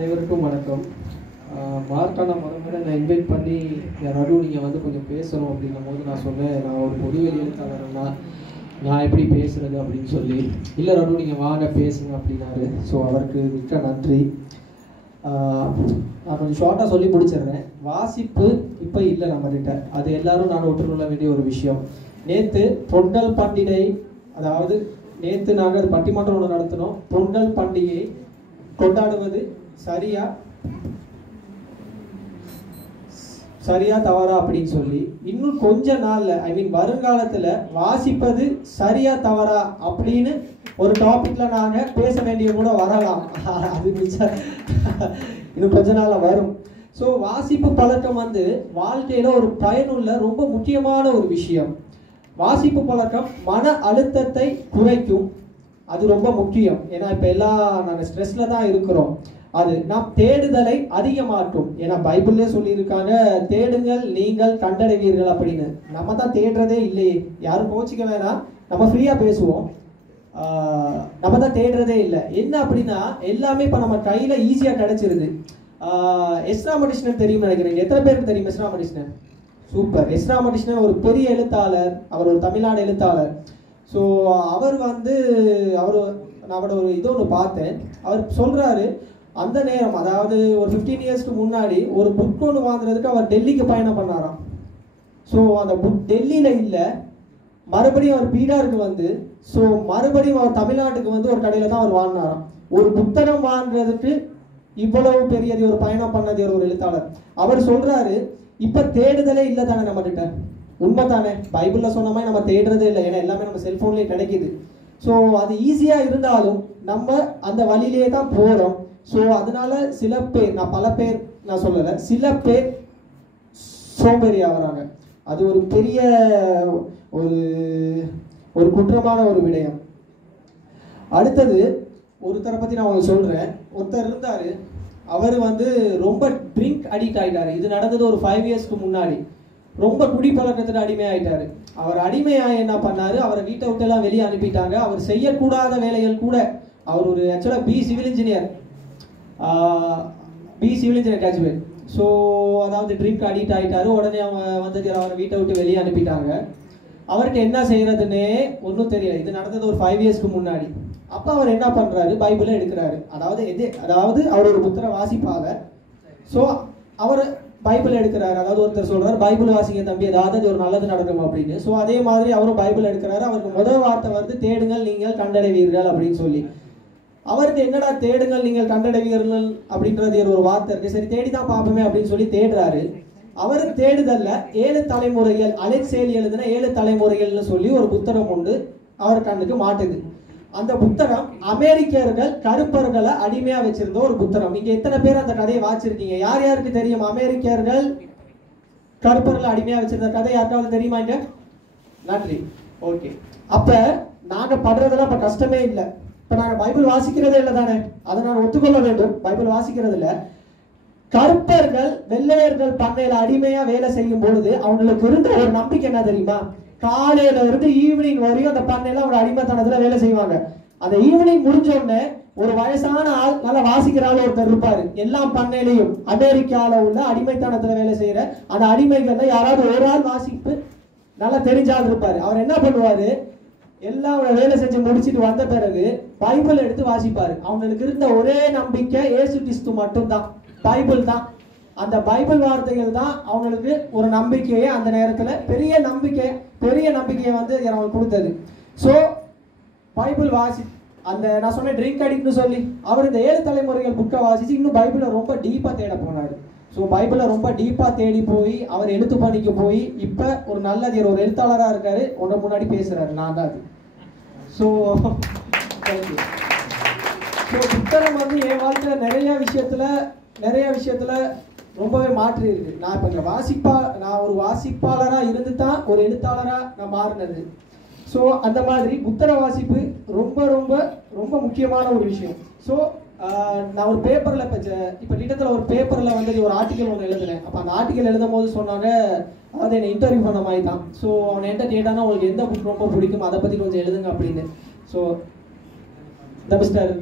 அனைவருக்கும் வணக்கம். மார்க்கான முறை நான் இன்வைட் பண்ணி யாராவது நீங்கள் வந்து கொஞ்சம் பேசணும் அப்படின்னும் போது நான் சொன்னேன், நான் ஒரு பொதுவெளி எழுத்தாளர்னா நான் எப்படி பேசுகிறது அப்படின்னு சொல்லி. இல்லை ரடு நீங்கள் வாங்க பேசுங்க அப்படின்னாரு. ஸோ அவருக்கு மிக்க நன்றி. நான் கொஞ்சம் ஷார்ட்டாக சொல்லி முடிச்சிடுறேன். வாசிப்பு இப்போ இல்லை நம்மகிட்ட, அது எல்லாரும் நான் ஒற்றுக்கொள்ள வேண்டிய ஒரு விஷயம். நேற்று பொங்கல் பண்டிகை, அதாவது நேற்று நாங்கள் பட்டிமன்றம் ஒன்று நடத்தினோம். பொங்கல் பண்டிகை கொண்டாடுவது சரியா தவறா அப்படின்னு சொல்லி இன்னும் கொஞ்ச நாள்ல, வருங்காலத்துல வாசிப்பது சரியா தவறா அப்படின்னு ஒரு டாபிக்ல நாங்க பேச வேண்டிய கூட வரலாம். அது இன்னும் கொஞ்ச நாள்ல வரும். ஸோ வாசிப்பு பழக்கம் வாழ்க்கையில ஒரு பயனுள்ள ரொம்ப முக்கியமான ஒரு விஷயம். வாசிப்பு பழக்கம் மன அழுத்தத்தை குறைக்கும். அது ரொம்ப முக்கியம். ஏன்னா இப்ப எல்லாம் நாங்கள் ஸ்ட்ரெஸ்ல தான் இருக்கிறோம். அது நாம் தேடுதலை அதிகமாக்கும். ஏன்னா பைபிள்லேயே சொல்லியிருக்காங்க, தேடுங்கள் நீங்கள் கண்டடைவீர்கள் அப்படின்னு. நம்ம தான் தேடுறதே இல்லையே. யாரும் கோச்சிக்க வேணாம், நம்ம ஃப்ரீயா பேசுவோம். நம்ம தான் தேடுறதே இல்லை. என்ன அப்படின்னா எல்லாமே இப்ப நம்ம கையில ஈஸியா கிடைச்சிருது. எஸ் ராமகிருஷ்ணன் தெரியும் நினைக்கிறேன். எத்தனை பேருக்கு தெரியும் S Ramakrishnan? Super. S Ramakrishnan ஒரு பெரிய எழுத்தாளர். அவர் ஒரு தமிழ்நாடு எழுத்தாளர். ஸோ அவர் அவரோட ஒரு இது ஒன்று பார்த்தேன். அவர் சொல்றாரு, அந்த நேரம் அதாவது ஒரு 15 இயர்ஸ்க்கு முன்னாடி ஒரு புக் ஒன்று வாங்குறதுக்கு அவர் டெல்லிக்கு பயணம் பண்ணாராம். ஸோ அந்த புக் டெல்லியில இல்லை, மறுபடியும் அவர் பீடாருக்கு ஸோ மறுபடியும் அவர் தமிழ்நாட்டுக்கு ஒரு கடையில தான் அவர் வாங்கினாராம். ஒரு புத்தகம் வாங்குறதுக்கு இவ்வளவு பெரியது ஒரு பயணம் பண்ணது ஒரு எழுத்தாளர். அவர் சொல்றாரு, இப்ப தேடுதலே இல்லை தானே நம்ம கிட்ட. உண்மை தானே? பைபிள்ல சொன்ன மாதிரி நம்ம தேடுறதே இல்லை. ஏன்னா எல்லாமே நம்ம செல்போன்லயே கிடைக்குது. ஸோ அது ஈஸியா இருந்தாலும் நம்ம அந்த வழியிலே தான் போறோம். ஸோ அதனால சில பேர், நான் சொல்லலை, சில பேர் சோம்பேறி ஆகிறாங்க. அது ஒரு பெரிய ஒரு குற்றமான ஒரு விடயம். அடுத்தது ஒருத்தரை பத்தி நான் உங்களுக்கு சொல்றேன். ஒருத்தர் இருந்தாரு, அவர் ரொம்ப ட்ரிங்க் அடிக்ட் ஆயிட்டாரு. இது நடந்தது ஒரு 5 இயர்ஸ்க்கு முன்னாடி. ரொம்ப குடிப்பழக்கத்துக்கு அடிமையாயிட்டாரு. அவர் அடிமையாய் என்ன பண்ணாரு, அவரை வீட்டை விட்டு எல்லாம் வெளியே அனுப்பிட்டாங்க. அவர் செய்யக்கூடாத வேலைகள் கூட, அவர் ஒரு ஆக்சுவலா பி சிவில் இன்ஜினியர் கேட்ச்மேன். ஸோ அதாவது ட்ரிங்க் அடிக்ட் ஆயிட்டாரு. உடனே அவங்க அவரை வீட்டை விட்டு வெளியே அனுப்பிட்டாங்க. அவருக்கு என்ன செய்யறதுன்னே ஒன்றும் தெரியல. இது நடந்தது ஒரு 5 இயர்ஸ்க்கு முன்னாடி. அப்ப அவர் என்ன பண்றாரு, பைபிளை எடுக்கிறாரு. அதாவது அவர் ஒரு புத்தரை வாசிப்பாங்க. ஸோ அவர் பைபிள் எடுக்கிறாரு. அதாவது ஒருத்தர் சொல்றாரு, பைபிள் வாசிங்க தம்பி, ஏதாவது ஒரு நல்லது நடக்கும் அப்படின்னு. ஸோ அதே மாதிரி அவரும் பைபிள் எடுக்கிறாரு. அவருக்கு முதல் வார்த்தை தேடுங்கள் நீங்கள் கண்டடைவீர்கள் அப்படின்னு சொல்லி. அவருக்கு என்னடா தேடுங்கள் நீங்கள் கண்டடைவீர்கள் அப்படின்றது ஒரு வார்த்தை இருக்கு. சரி தேடிதான் பார்ப்போமே அப்படின்னு சொல்லி தேடுறாரு. அவர் தேடுதல்ல 7 தலைமுறைகள், அலெக்சேலி எழுதின 7 தலைமுறைகள்னு சொல்லி ஒரு புத்தகம் உண்டு. அவர் கண்ணுக்கு மாட்டுது. அந்த புத்தகம் அமெரிக்கர்கள் கருப்பர்களை அடிமையா வச்சிருந்த ஒரு புத்தகம். இங்க எத்தனை பேர் அந்த கதையை வாசிச்சிருக்கீங்க? யார் யாருக்கு தெரியும் அமெரிக்கர்கள் கருப்பர்களை அடிமையா வச்சிருந்த கதை? யாருக்காவது தெரியுமா? இங்க நன்றி. ஓகே. அப்ப நாங்க படுறதெல்லாம் இப்ப கஷ்டமே இல்லை. இப்ப நாங்க பைபிள் வாசிக்கிறதே இல்லை தானே, அதை நான் ஒத்துக்கொள்ள வேண்டும். பைபிள் வாசிக்கிறது இல்லை. கருப்பர்கள் வெள்ளையர்கள் பண்ணையில அடிமையா வேலை செய்யும் பொழுது அவங்களுக்கு இருந்த ஒரு நம்பிக்கை என்ன தெரியுமா? காலையில இருந்து ஈவினிங் வரையும் அந்த பண்ணையில அவங்க அடிமைத்தனத்துல வேலை செய்வாங்க. அந்த ஈவினிங் முடிஞ்ச உடனே ஒரு வயசான ஆள், நல்லா வாசிக்கிற ஆள் ஒருத்தர் இருப்பாரு. எல்லா பண்ணையிலையும் அமெரிக்கால உள்ள அடிமைத்தனத்துல வேலை செய்யற அந்த அடிமைகள்ல யாராவது ஒரு ஆள் வாசிப்பு நல்லா தெரிஞ்சால் இருப்பாரு. அவர் என்ன பண்ணுவாரு, எல்லாம் வேலை செஞ்சு முடிச்சுட்டு வந்த பிறகு பைபிள் எடுத்து வாசிப்பாரு. அவங்களுக்கு இருந்த ஒரே நம்பிக்கை இயேசு கிறிஸ்து மட்டும்தான், பைபிள் தான். அந்த பைபிள் வார்த்தைகள் தான் அவங்களுக்கு ஒரு நம்பிக்கையை, அந்த நேரத்துல பெரிய நம்பிக்கையை அவங்களுக்கு கொடுத்தது. ஸோ பைபிள் அந்த நான் சொன்ன ட்ரிங்க் அடிக்ட்னு சொல்லி அவர் இந்த 7 தலைமுறைகள் புக்கை வாசிச்சு இன்னும் பைபிளை ரொம்ப டீப்பா தேட போனாரு. ஸோ பைபிளை ரொம்ப டீப்பா தேடி போய் அவர் எழுத்து பணிக்கு போய் இப்ப ஒரு நல்ல ஒரு எழுத்தாளரா இருக்காரு. உன்ன முன்னாடி பேசுறாரு. நான் தான் அது. ஸோ புத்தகம் என் வாழ்க்கையில நிறைய விஷயத்துல ரொம்பவே மாற்றி இருக்கு. நான் இப்ப நான் ஒரு வாசிப்பாளரா இருந்து தான் ஒரு எழுத்தாளரா நான் மாறினது. ஸோ அந்த மாதிரி புத்தக வாசிப்பு ரொம்ப ரொம்ப ரொம்ப முக்கியமான ஒரு விஷயம். ஸோ நான் ஒரு பேப்பர்ல இப்ப கிட்டத்தட்ட ஒரு பேப்பர்ல ஒரு ஆர்டிகல் ஒன்று எழுதுனேன். அப்ப அந்த ஆர்டிகல் எழுதும் போது சொன்னாங்க, அதாவது என்னை இன்டர்வியூ பண்ண மாதிரி தான். ஸோ அவன் என்கிட்ட கேட்டானா உங்களுக்கு எந்த புக் ரொம்ப பிடிக்கும், அதை பத்தி கொஞ்சம் எழுதுங்க அப்படின்னு. ஸோ மிஸ்டர்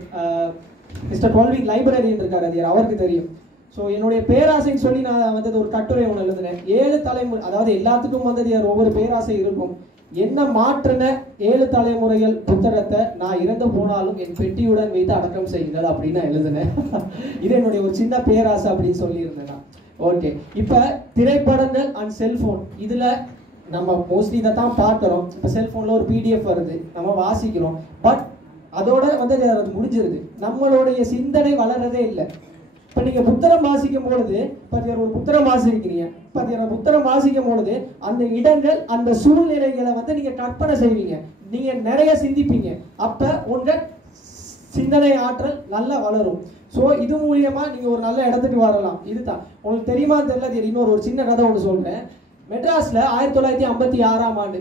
மிஸ்டர் டுவெல்விங் லைப்ரரியன் இருக்காரு, அது அவருக்கு தெரியும். ஸோ என்னுடைய பேராசைன்னு சொல்லி நான் வந்து ஒரு கட்டுரை ஒன்று எழுதுனேன். 7 தலைமுறை, அதாவது எல்லாத்துக்கும் வந்து ஒவ்வொரு பேராசை இருக்கும். என்ன மாற்றின 7 தலைமுறைகள் புத்தகத்தை நான் இறந்து போனாலும் என் பெட்டியுடன் வைத்து அடக்கம் செய்யுங்கள் அப்படின்னு நான் எழுதுனேன். இது என்னுடைய ஒரு சின்ன பேராசை அப்படின்னு சொல்லியிருந்தேன் நான். ஓகே, இப்போ திரைப்படங்கள் அண்ட் செல்ஃபோன், இதில் நம்ம மோஸ்ட்லி இதை தான் பார்க்குறோம். இப்போ செல்ஃபோனில் ஒரு பிடிஎஃப் வருது, நம்ம வாசிக்கிறோம். பட் அதோட வந்து அது முடிஞ்சிருது. நம்மளுடைய சிந்தனை வளர்றதே இல்லை. இப்போ நீங்கள் புத்தகம் வாசிக்கும் பொழுது, இப்போ ஒரு புத்தகம் வாசிக்கிறீங்க, இப்போ புத்தகம் வாசிக்கும் பொழுது அந்த இடங்கள், அந்த சூழ்நிலைகளை வந்து நீங்கள் கற்பனை செய்வீங்க, நீங்கள் நிறைய சிந்திப்பீங்க. அப்போ உங்கள் சிந்தனை ஆற்றல் நல்லா வளரும். ஸோ இது மூலியமா நீங்கள் ஒரு நல்ல இடத்துக்கு வரலாம். இதுதான் உங்களுக்கு தெரியுமா தெரியல. இன்னொரு ஒரு சின்ன கதை ஒன்று சொல்கிறேன். மெட்ராஸில் 1956ஆம் ஆண்டு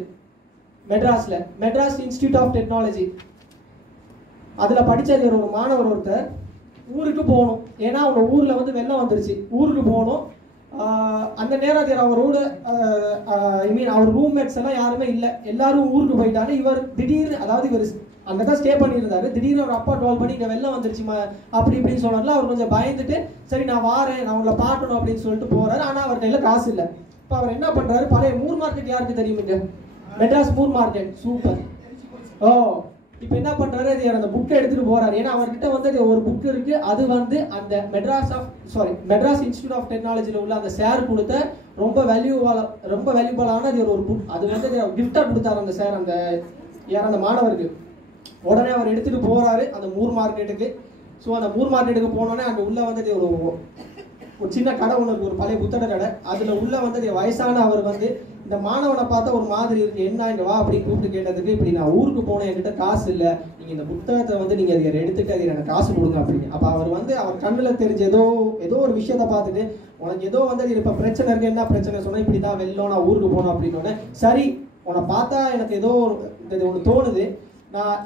மெட்ராஸ் இன்ஸ்டிடியூட் ஆஃப் டெக்னாலஜி, அதில் படித்த ஒரு மாணவர் ஒருத்தர் ஊருக்கு போகணும். ஏன்னா அவங்க ஊரில் வந்து வெள்ளம் வந்துருச்சு, ஊருக்கு போகணும். அந்த நேரத்தில் அவரோட அவர் ரூம்மேட்ஸ் எல்லாம் யாருமே இல்லை, எல்லாரும் ஊருக்கு போயிட்டாங்க. இவர் திடீர்னு, அதாவது இவர் அங்கே தான் ஸ்டே பண்ணியிருந்தாரு, திடீர்னு அவர் அப்பா கால் பண்ணி இங்கே வெள்ளம் வந்துருச்சு அப்படி இப்படின்னு சொன்னார்ல. அவர் கொஞ்சம் பயந்துட்டு சரி நான் வாரேன், நான் உங்களை பார்க்கணும் அப்படின்னு சொல்லிட்டு போறாரு. ஆனால் அவர் கையில் காசு இல்லை. இப்போ அவர் என்ன பண்றாரு, பழைய மூர் மார்க்கெட் யாருக்கு தெரியுமுங்க, மெட்ராஸ் மூர் மார்க்கெட், சூப்பர். ஓ, இப்போ என்ன பண்றாரு, அந்த புக்கை எடுத்துட்டு போறாரு. ஏன்னா அவர்கிட்ட வந்து ஒரு புக் இருக்கு, அது வந்து அந்த மெட்ராஸ் இன்ஸ்டிடியூட் ஆஃப் டெக்னாலஜியில் உள்ள அந்த சார் கொடுத்த ரொம்ப வேல்யூபலான அது ஒரு புக். அது வந்து கிஃப்டா கொடுத்தாரு அந்த சார் அந்த மாணவருக்கு. உடனே அவர் எடுத்துட்டு போறாரு அந்த மூர் மார்க்கெட்டுக்கு. ஸோ அந்த மூர் மார்க்கெட்டுக்கு போனோடனே அங்கே உள்ள வந்து ஒரு சின்ன கடை ஒன்று இருக்கு, ஒரு பழைய புத்தக கடை. அதுல உள்ள வந்து வயசான அவர் வந்து இந்த மாணவனை பார்த்தா ஒரு மாதிரி இருக்கு, என்ன இங்க வா அப்படின்னு கூப்பிட்டு கேட்டதுக்கு, இப்படி நான் ஊருக்கு போனேன், என்கிட்ட காசு இல்லை, நீங்க இந்த புத்தகத்தை வந்து நீங்க அதை எடுத்துட்டு அது எனக்கு காசு கொடுங்க அப்படின்னு. அப்ப அவர் வந்து அவர் கண்ணில் தெரிஞ்ச ஏதோ ஒரு விஷயத்த பார்த்துட்டு, உனக்கு ஏதோ வந்து இப்ப பிரச்சனை இருக்கு, என்ன பிரச்சனை சொன்னா, இப்படிதான் வெள்ளம், நான் ஊருக்கு போனோம் அப்படின்னு. சரி, உன்னை பார்த்தா எனக்கு ஏதோ ஒன்று தோணுது, நான்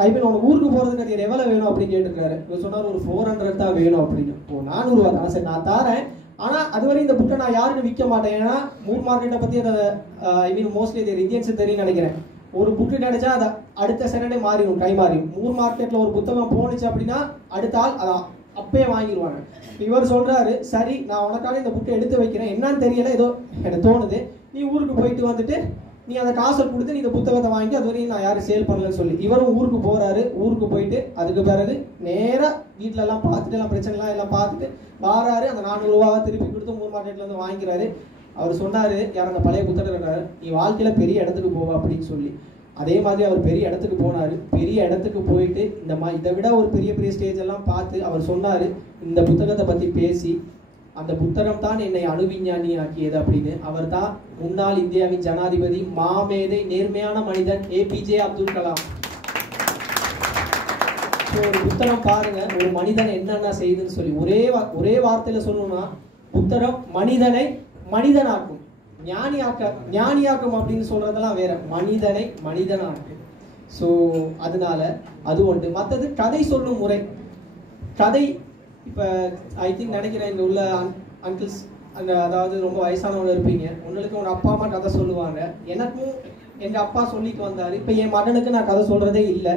உனக்கு ஊருக்கு போறதுக்கு அது எவ்வளவு வேணும் அப்படின்னு கேட்டுருக்காரு. இவர் சொன்னார் ஒரு 400 தான் வேணும் அப்படின்னு. ஓ, 400 தான், சரி நான் தரேன். ஆனா அதுவரை இந்த புக்கை நான் யாருக்கும் விற்க மாட்டேன். ஏன்னா மூர் மார்க்கெட்டை பத்தி மோஸ்ட்லி இது இந்தியன்ஸ் தெரியும் நினைக்கிறேன். ஒரு புக்கு கிடைச்சா அதை அடுத்த செகண்டே மாறிடும், கை மாறிடும். மூர் மார்க்கெட்ல ஒரு புத்தகம் போனுச்சு அப்படின்னா அடுத்த ஆள் அதை அப்பயே வாங்கிடுவாங்க. இவர் சொல்றாரு, சரி நான் உனக்காக இந்த புக்கை எடுத்து வைக்கிறேன், என்னன்னு தெரியல, ஏதோ எனக்கு தோணுது, நீ ஊருக்கு போயிட்டு வந்துட்டு நீ அந்த காசை கொடுத்து நீ இந்த புத்தகத்தை வாங்கி, அது வரையும் நான் யாரும் சேல் பண்ணலன்னு சொல்லி இவரும் ஊருக்கு போறாரு. ஊருக்கு போயிட்டு அதுக்கு பிறகு நேராக வீட்டில எல்லாம் பார்த்துட்டு எல்லாம் பிரச்சனைலாம் எல்லாம் பார்த்துட்டு வாராரு. அந்த 400 ரூபாவை திருப்பி கொடுத்து மூர் மார்க்கெட்ல இருந்து வாங்கிறாரு. அவர் சொன்னாரு, யார் அந்த பழைய புத்தகம், நீ வாழ்க்கையில பெரிய இடத்துக்கு போவா அப்படின்னு சொல்லி. அதே மாதிரி அவர் பெரிய இடத்துக்கு போனாரு. பெரிய இடத்துக்கு போயிட்டு இதை விட ஒரு பெரிய பெரிய ஸ்டேஜ் எல்லாம் பார்த்து அவர் சொன்னாரு, இந்த புத்தகத்தை பத்தி பேசி, அந்த புத்தகம் தான் என்னை அணுவிஞ்ஞானி ஆக்கியது அப்படின்னு. அவர் தான் முன்னாள் இந்தியாவின் ஜனாதிபதி, மாமேதை, நேர்மையான மனிதன் ஏபிஜே அப்துல் கலாம். ஒரு புத்தகம் பாருங்க, ஒரு மனிதன் என்னென்ன செய்யுதுன்னு சொல்லி ஒரே வார்த்தையில சொல்லணும்னா, புத்தகம் மனிதனை மனிதனாக்கும், ஞானியாக்கும் அப்படின்னு சொல்றதெல்லாம் வேற, மனிதனை மனிதனாக்கும். ஸோ அதனால அது ஒன்று. மற்றது கதை சொல்லும் முறை. கதை இப்போ ஐ திங்க் நினைக்கிறேன், இங்கே உள்ள அங்கிள்ஸ் அதாவது ரொம்ப வயசானவங்க இருப்பீங்க, உங்களுக்கு உங்க அப்பா அம்மா கதை சொல்லுவாங்க. எனக்கும் எங்கள் அப்பா சொல்லிட்டு வந்தார். இப்போ என் மகனுக்கு நான் கதை சொல்கிறதே இல்லை.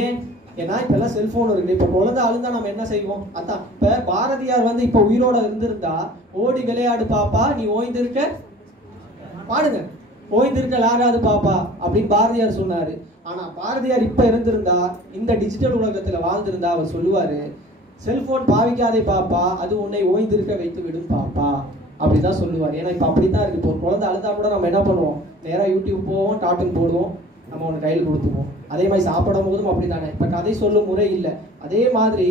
ஏன்? ஏன்னா இப்போ எல்லாம் செல்ஃபோன் இருக்குது. இப்போ குழந்தை அழுந்தா நம்ம என்ன செய்வோம்? அதான் இப்போ பாரதியார் வந்து இப்போ உயிரோட இருந்திருந்தா, ஓடி விளையாடு பாப்பா நீ ஓய்ந்திருக்க பாடுங்க, ஓய்ந்திருக்க லாராது பாப்பா அப்படின்னு பாரதியார் சொன்னார். ஆனால் பாரதியார் இப்போ இருந்திருந்தா, இந்த டிஜிட்டல் உலகத்தில் வாழ்ந்திருந்தா, அவர் சொல்லுவார், செல்போன் பாவிக்காதே பாப்பா, அது உன்னை ஓய்ந்திருக்க வைத்து விடும் பாப்பா அப்படிதான் சொல்லுவார். ஏன்னா இப்போ அப்படித்தான் இருக்கு. இப்போ ஒரு குழந்தை அழுதா கூட நம்ம என்ன பண்ணுவோம், நேராக யூடியூப் போவோம், கார்ட்டூன் போடுவோம், நம்ம ஒன்று கையில் கொடுத்துவோம். அதே மாதிரி சாப்பிடும் போதும் அப்படித்தானே. இப்போ கதை சொல்லும் முறை இல்லை. அதே மாதிரி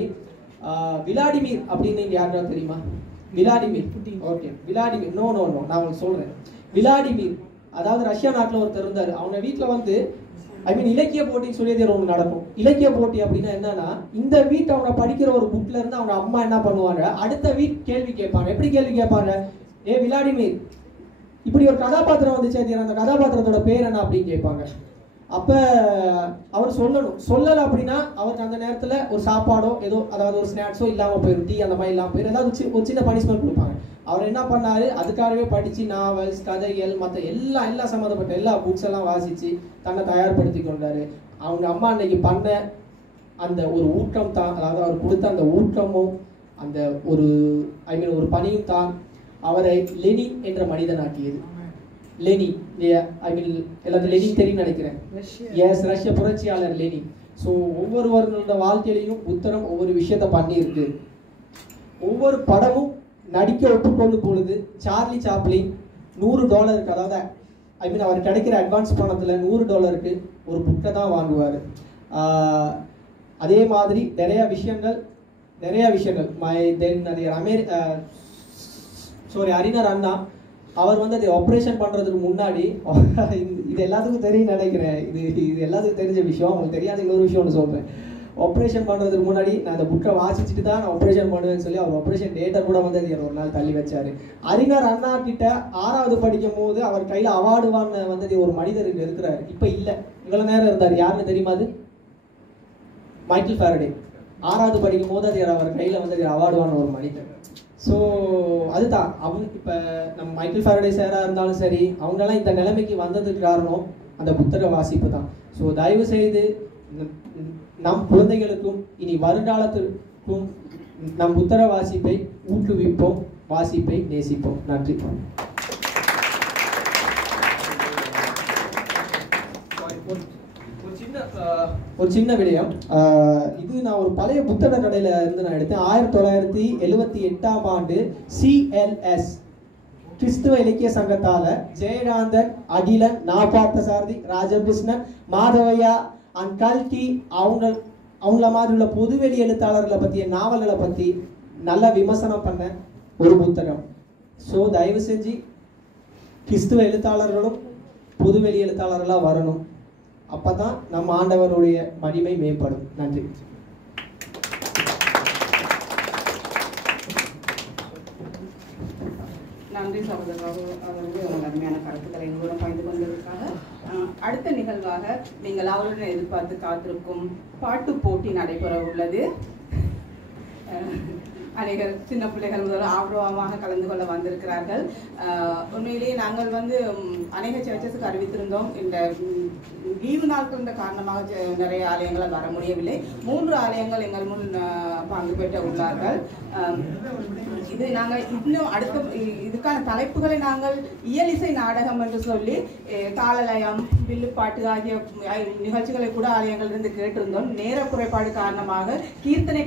விளாடிமிர் அப்படின்னு நீங்க யாருக்கா தெரியுமா? விளாடிமிர், ஓகே, விளாடிமிர், நோ நான் உங்களுக்கு சொல்றேன். விளாடிமிர் அதாவது ரஷ்யா நாட்டில் ஒருத்தர் இருந்தார். அவங்க வீட்டில் வந்து இலக்கிய போட்டின்னு சொல்லி ஒன்று நடக்கும். இலக்கிய போட்டி அப்படின்னா என்னன்னா, இந்த வீட்டை அவங்க படிக்கிற ஒரு புக்ல இருந்து அவங்க அம்மா என்ன பண்ணுவாங்க, அடுத்த வீட் கேள்வி கேட்பாங்க. எப்படி கேள்வி கேட்பாங்க? ஏ விளாடிமிர், இப்படி ஒரு கதாபாத்திரம் வந்துச்சு, அந்த கதாபாத்திரத்தோட பேர் என்ன அப்படின்னு கேட்பாங்க. அப்ப அவர் சொல்லலை அப்படின்னா அவருக்கு அந்த நேரத்துல ஒரு சாப்பாடோ ஏதோ, அதாவது ஒரு ஸ்நாக்ஸோ இல்லாம போயிடும், டீ அந்த மாதிரி இல்லாம போயிடும், ஏதாவது ஒரு சின்ன பனிஷ்மெண்ட் கொடுப்பாங்க. அவர் என்ன பண்ணாரு, அதுக்காகவே படிச்சு நாவல்ஸ், கதைகள், மற்ற எல்லா சம்மந்தப்பட்ட எல்லா புக்ஸ் எல்லாம் வாசிச்சு தன்னை தயார்படுத்தி கொண்டாரு. அவங்க அம்மா அன்னைக்கு பண்ண அந்த ஒரு ஊக்கம் தான், அதாவது அவர் கொடுத்த அந்த ஊக்கமும் அந்த ஒரு ஒரு பணியும் தான் அவரை லெனின் என்ற மனிதனாக்கியது. லெனின், எல்லாத்தையும் லெனின் தெரியும் நினைக்கிறேன். எஸ், ரஷ்ய புரட்சியாளர் லெனின். ஸோ ஒவ்வொருவர்களோட வாழ்க்கையிலையும் புத்தரம் ஒவ்வொரு விஷயத்த பண்ணியிருக்கு. ஒவ்வொரு படமும் நடிக்க ஒப்புக்கொள்ளும் பொழுது சார்லி சாப்ளின் $100, அதாவது அவர் கிடைக்கிற அட்வான்ஸ் பணத்தில் $100 ஒரு புக்கை தான் வாங்குவார். அதே மாதிரி நிறைய விஷயங்கள் அறிஞர் அண்ணா அவர் வந்து அதை ஆப்ரேஷன் பண்ணுறதுக்கு முன்னாடி இது எல்லாத்துக்கும் தெரியும் நினைக்கிறேன். இது எல்லாத்துக்கும் தெரிஞ்ச விஷயம். உங்களுக்கு தெரியாத இன்னொரு விஷயம் ஒன்று சொல்கிறேன். ஆப்ரேஷன் பண்ணுறதுக்கு முன்னாடி நான் அந்த புக்கை வாசிச்சுட்டு தான் நான் ஆப்ரேஷன் பண்ணுவேன்னு சொல்லி அவர் ஆப்ரேஷன் டேட்டை கூட வந்து அது ஒரு நாள் தள்ளி வச்சார். அறிஞர் அண்ணா கிட்ட 6வது படிக்கும் போது அவர் கையில் அவார்டு வாங்க வந்தது ஒரு மனிதர் இங்கே இருக்கிறார். இப்போ இல்லை, இவ்வளோ நேரம் இருந்தார். யாருன்னு தெரியுமா? அது மைக்கேல் ஃபாரடே. 6வது படிக்கும் போது அது அவர் கையில் வந்து அவார்டு வாங்கின ஒரு மனிதர். ஸோ அதுதான் இப்போ நம்ம மைக்கேல் ஃபாரடே சாராக இருந்தாலும் சரி, அவங்கெல்லாம் இந்த நிலைமைக்கு வந்ததுக்கு காரணம் அந்த புத்தக வாசிப்பு தான். ஸோ தயவு செய்து நம் குழந்தைகளுக்கும் இனி வருங்காலத்திற்கும் நம் புத்தக வாசிப்பை ஊக்குவிப்போம், வாசிப்பை நேசிப்போம். நன்றி. ஒரு சின்ன விடயம். இது நான் ஒரு பழைய புத்தக கடையில இருந்து நான் எடுத்தேன். 1978ஆம் ஆண்டு CLS கிறிஸ்துவ இலக்கிய சங்கத்தால ஜெயகாந்தன், அகிலன், நாபார்த்தசாரதி, ராஜகிருஷ்ணன், மாதவையா அண்ட் கல்கி அவங்கள மாதிரி உள்ள பொதுவெளி எழுத்தாளர்களை பற்றிய நாவல்களை பற்றி நல்ல விமர்சனம் பண்ண ஒரு புத்தகம். ஸோ தயவு செஞ்சு கிறிஸ்துவ எழுத்தாளர்களும் பொதுவெளி எழுத்தாளர்களாக வரணும். அப்போ தான் நம்ம ஆண்டவருடைய மகிமை மேம்படும். நன்றி. நன்றி சகோதரர் பாபு அவர்களுக்கு உங்கள் அருமையான கருத்துக்களை எங்களுடன் பகிர்ந்து கொண்டதற்காக. அடுத்த நிகழ்வாக நீங்கள் அவருடன் எதிர்பார்த்து காத்திருக்கும் பாட்டு போட்டி நடைபெற உள்ளது. அநேகர் சின்ன பிள்ளைகள் முதல் ஆர்வமாக கலந்து கொள்ள வந்திருக்கிறார்கள். உண்மையிலேயே நாங்கள் வந்து அநேக சர்ச்சஸுக்கு அறிவித்திருந்தோம். இந்த லீவு நாட்கள் காரணமாக நிறைய ஆலயங்களால் வர முடியவில்லை. 3 ஆலயங்கள் எங்கள் முன் பங்கு பெற்ற உள்ளார்கள். இது நாங்கள் இன்னும் அடுத்த இதுக்கான தலைப்புகளை நாங்கள் இயலிசை நாடகம் என்று சொல்லி தாளலயம், வில்லுப்பாட்டு ஆகிய நிகழ்ச்சிகளை கூட ஆலயங்களிலிருந்து கேட்டிருந்தோம். நேர குறைபாடு காரணமாக கீர்த்தனை